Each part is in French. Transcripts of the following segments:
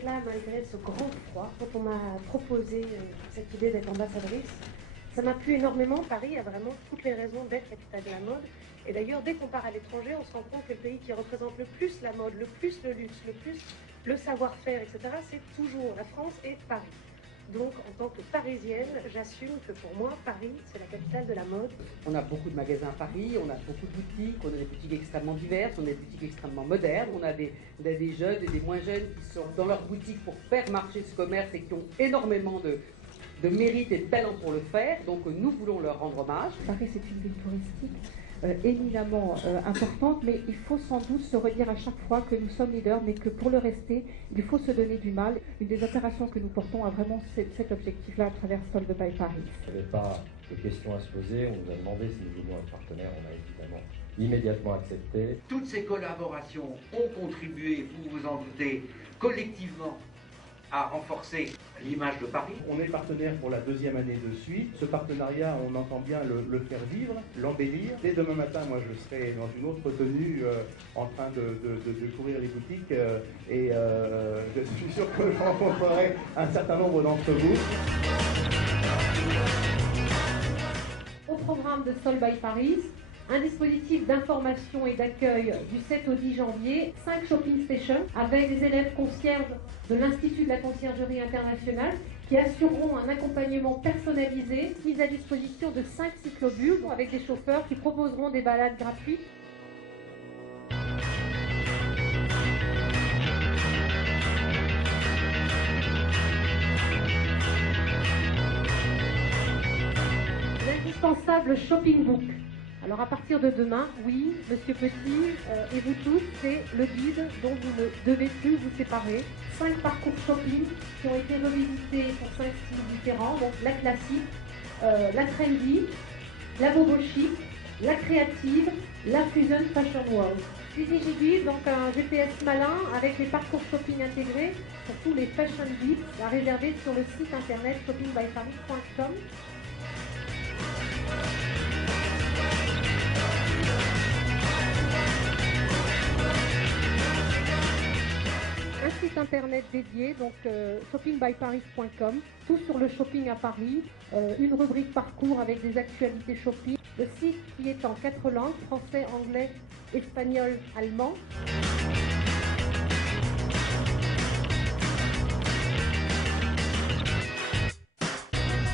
d'être là malgré ce grand froid. Quand on m'a proposé cette idée d'être ambassadrice, ça m'a plu énormément. Paris a vraiment toutes les raisons d'être capitale de la mode. Et d'ailleurs, dès qu'on part à l'étranger, on se rend compte que le pays qui représente le plus la mode, le plus le luxe, le plus le savoir-faire, etc., c'est toujours la France et Paris. Donc, en tant que Parisienne, j'assume que pour moi, Paris, c'est la capitale de la mode. On a beaucoup de magasins à Paris, on a beaucoup de boutiques, on a des boutiques extrêmement diverses, on a des boutiques extrêmement modernes, on a des jeunes et des moins jeunes qui sont dans leurs boutiques pour faire marcher ce commerce et qui ont énormément de mérite et de talent pour le faire. Donc, nous voulons leur rendre hommage. Paris, c'est une ville touristique éminemment importante, mais il faut sans doute se redire à chaque fois que nous sommes leaders, mais que pour le rester, il faut se donner du mal. Une des opérations que nous portons a vraiment cet objectif-là à travers Sold by Paris. Il n'y avait pas de questions à se poser, on nous a demandé si nous voulions un partenaire, on a évidemment immédiatement accepté. Toutes ces collaborations ont contribué, vous vous en doutez, collectivement à renforcer l'image de Paris. On est partenaire pour la deuxième année de suite. Ce partenariat, on entend bien le faire vivre, l'embellir. Dès demain matin, moi, je serai dans une autre tenue en train de courir les boutiques et je suis sûr que je rencontrerai un certain nombre d'entre vous. Au programme de Sold by Paris, un dispositif d'information et d'accueil du 7 au 10 janvier, 5 shopping stations avec des élèves concierges de l'Institut de la conciergerie internationale qui assureront un accompagnement personnalisé, mise à disposition de 5 cyclobus avec des chauffeurs qui proposeront des balades gratuites. L'indispensable shopping book. Alors à partir de demain, oui, Monsieur Petit et vous tous, c'est le guide dont vous ne devez plus vous séparer. 5 parcours shopping qui ont été revisités pour 5 styles différents, donc la classique, la trendy, la bobo chic, la créative, la fusion fashion world. Puis j'iguise donc un GPS malin avec les parcours shopping intégrés pour tous les fashion geeks à réserver sur le site internet shoppingbyparis.com. Un site internet dédié, donc shoppingbyparis.com, tout sur le shopping à Paris, une rubrique parcours avec des actualités shopping, le site qui est en 4 langues, français, anglais, espagnol, allemand.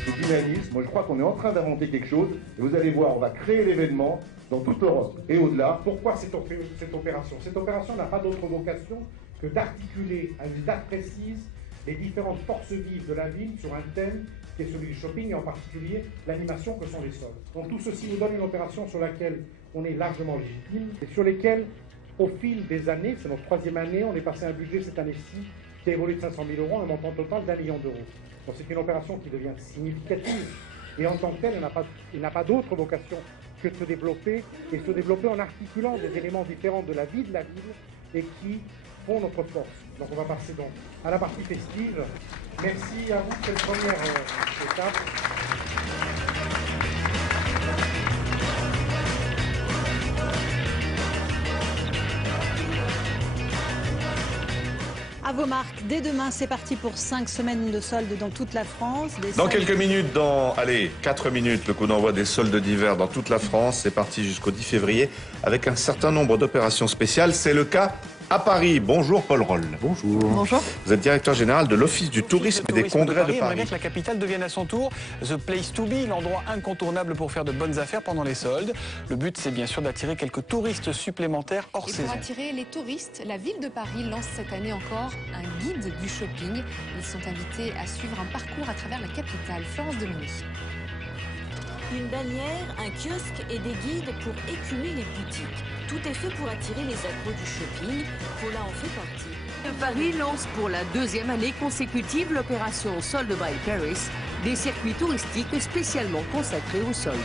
Le dynamisme, moi je crois qu'on est en train d'inventer quelque chose, et vous allez voir, on va créer l'événement dans toute l'Europe et au-delà. Pourquoi cette opération? Cette opération n'a pas d'autre vocation que d'articuler à une date précise les différentes forces vives de la ville sur un thème qui est celui du shopping et en particulier l'animation que sont les soldes. Donc tout ceci nous donne une opération sur laquelle on est largement légitime et sur lesquelles, au fil des années, c'est notre 3e année, on est passé à un budget cette année-ci qui a évolué de 500 000 €, un montant total d'1 million d'euros. Donc c'est une opération qui devient significative et en tant que telle, elle n'a pas d'autre vocation que de se développer et se développer en articulant des éléments différents de la vie de la ville et qui font notre force. Donc on va passer donc à la partie festive. Merci à vous de cette première étape. À vos marques, dès demain, c'est parti pour 5 semaines de soldes dans toute la France. Dans quelques minutes, allez, 4 minutes, le coup d'envoi des soldes d'hiver dans toute la France. C'est parti jusqu'au 10 février avec un certain nombre d'opérations spéciales. C'est le cas à Paris. Bonjour Paul Roll. Bonjour. Bonjour. Vous êtes directeur général de l'Office du tourisme et des congrès de On aimerait Paris. bien que la capitale devienne à son tour the place to be, l'endroit incontournable pour faire de bonnes affaires pendant les soldes. Le but, c'est bien sûr d'attirer quelques touristes supplémentaires hors saison. Pour attirer les touristes, la ville de Paris lance cette année encore un guide du shopping. Ils sont invités à suivre un parcours à travers la capitale. Florence Domini. Une bannière, un kiosque et des guides pour écumer les boutiques. Tout est fait pour attirer les accros du shopping. Paula en fait partie. Paris lance pour la 2e année consécutive l'opération Sold by Paris, des circuits touristiques spécialement consacrés aux soldes.